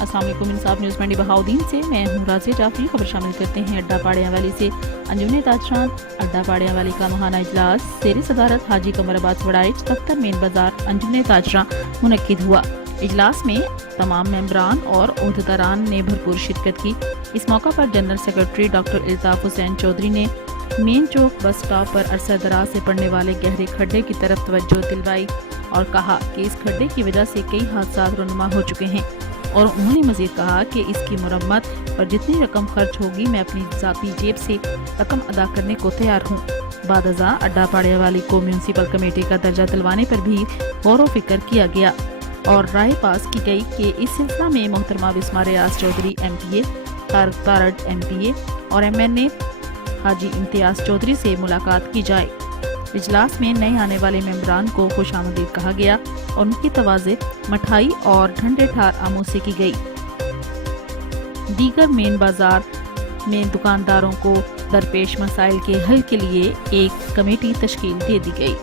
अस्सलाम वालेकुम, इंसाफ न्यूज़ मंडी बहाउद्दीन से मैं हूँ राज़िया जाफरी। खबर शामिल करते हैं अड्डा पाड़ियावाली से। अंजुमन ताजरान अड्डा पाड़ियावाली का माहाना इजलास ज़ेर सदारत हाजी कमर अब्बास वड़ाइच दफ्तर मेन बाजार अंजुमन ताजरान मुनक्किद हुआ। इजलास में तमाम मेंबरान और ओहदेदारान ने भरपूर शिरकत की। इस मौका पर general secretary doctor Iltaf Hussain Chaudhry ने मेन चौक बस स्टॉप पर अरसा दराज से पड़ने वाले गहरे खड्डे की तरफ तवज्जो दिलवाई और कहा कि इस खड्डे की वजह से कई हादसा रुनुमा हो चुके हैं। और उन्होंने मजीद कहा कि इसकी मुरम्मत पर जितनी रकम खर्च होगी मैं अपनी ज़ाती जेब से रकम अदा करने को तैयार हूँ। बादजा अड्डा पाड़ियावाली को म्यूनसिपल कमेटी का दर्जा दिलवाने पर भी गौर व फिक्र किया गया और राय पास की गई कि इस सिलसिला में मोहतरमा बिस्मा रियाज चौधरी MPA, तारक तारड़ MPA और MNA हाजी इम्तियाज चौधरी से मुलाकात की जाए। इजलास में नए आने वाले मेंबरान को खुशामदीद कहा गया और उनकी तवाज़े मठाई और ठंडे ठार आमों से की गई। दीगर मेन बाजार में दुकानदारों को दरपेश मसाइल के हल के लिए एक कमेटी तश्कील दे दी गई।